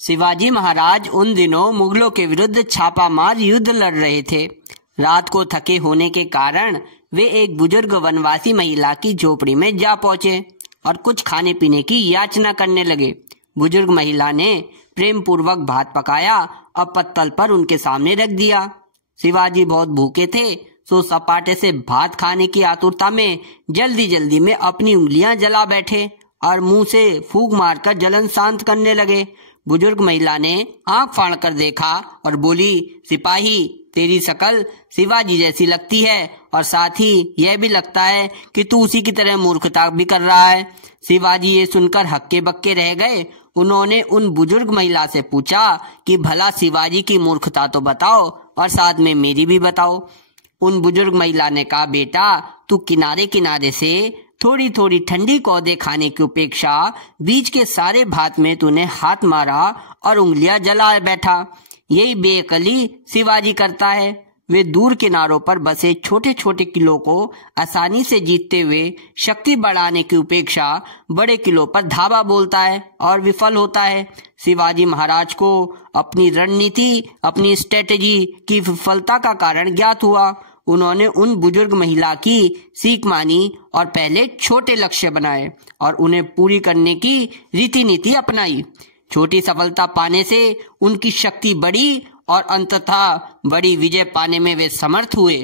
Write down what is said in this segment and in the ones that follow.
शिवाजी महाराज उन दिनों मुगलों के विरुद्ध छापामार युद्ध लड़ रहे थे। रात को थके होने के कारण वे एक बुजुर्ग वनवासी महिला की झोपड़ी में जा पहुंचे और कुछ खाने पीने की याचना करने लगे। बुजुर्ग महिला ने प्रेम पूर्वक भात पकाया और पत्तल पर उनके सामने रख दिया। शिवाजी बहुत भूखे थे, सो सपाटे से भात खाने की आतुरता में जल्दी जल्दी में अपनी उंगलियां जला बैठे और मुंह से फूंक मारकर जलन शांत करने लगे। बुजुर्ग महिला ने आंख फाड़ कर देखा और बोली, सिपाही, तेरी शकल शिवाजी जैसी लगती है और साथ ही यह भी लगता है कि तू उसी की तरह मूर्खता भी कर रहा है। शिवाजी ये सुनकर हक्के बक्के रह गए। उन्होंने उन बुजुर्ग महिला से पूछा कि भला शिवाजी की मूर्खता तो बताओ और साथ में मेरी भी बताओ। उन बुजुर्ग महिला ने कहा, बेटा, तू किनारे किनारे से थोड़ी थोड़ी ठंडी कौदे खाने की अपेक्षा बीच के सारे भात में तूने हाथ मारा और उंगलियां जला बैठा। यही बेअकली शिवाजी करता है। वे दूर किनारों पर बसे छोटे छोटे किलों को आसानी से जीतते हुए शक्ति बढ़ाने की अपेक्षा बड़े किलों पर धावा बोलता है और विफल होता है। शिवाजी महाराज को अपनी रणनीति, अपनी स्ट्रेटेजी की विफलता का कारण ज्ञात हुआ। उन्होंने उन बुजुर्ग महिला की सीख मानी और पहले छोटे लक्ष्य बनाए और उन्हें पूरी करने की रीति नीति अपनाई। छोटी सफलता पाने से उनकी शक्ति बढ़ी और अंततः बड़ी विजय पाने में वे समर्थ हुए।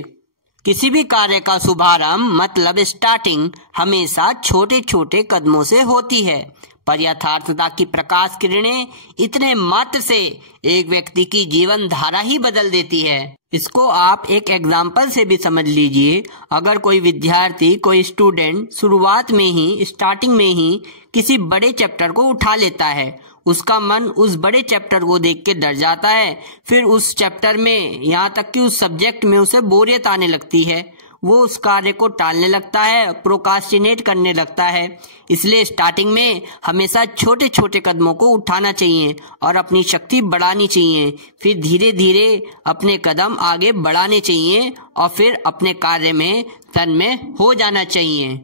किसी भी कार्य का शुभारंभ मतलब स्टार्टिंग हमेशा छोटे छोटे कदमों से होती है, पर यथार्थता की प्रकाश किरणें इतने मात्र से एक व्यक्ति की जीवन धारा ही बदल देती है। इसको आप एक एग्जाम्पल से भी समझ लीजिए। अगर कोई विद्यार्थी, कोई स्टूडेंट शुरुआत में ही, स्टार्टिंग में ही किसी बड़े चैप्टर को उठा लेता है, उसका मन उस बड़े चैप्टर को देख के डर जाता है। फिर उस चैप्टर में, यहाँ तक कि उस सब्जेक्ट में उसे बोरियत आने लगती है। वो उस कार्य को टालने लगता है, प्रोकास्टिनेट करने लगता है। इसलिए स्टार्टिंग में हमेशा छोटे छोटे कदमों को उठाना चाहिए और अपनी शक्ति बढ़ानी चाहिए। फिर धीरे धीरे अपने कदम आगे बढ़ाने चाहिए और फिर अपने कार्य में तन्मय हो जाना चाहिए।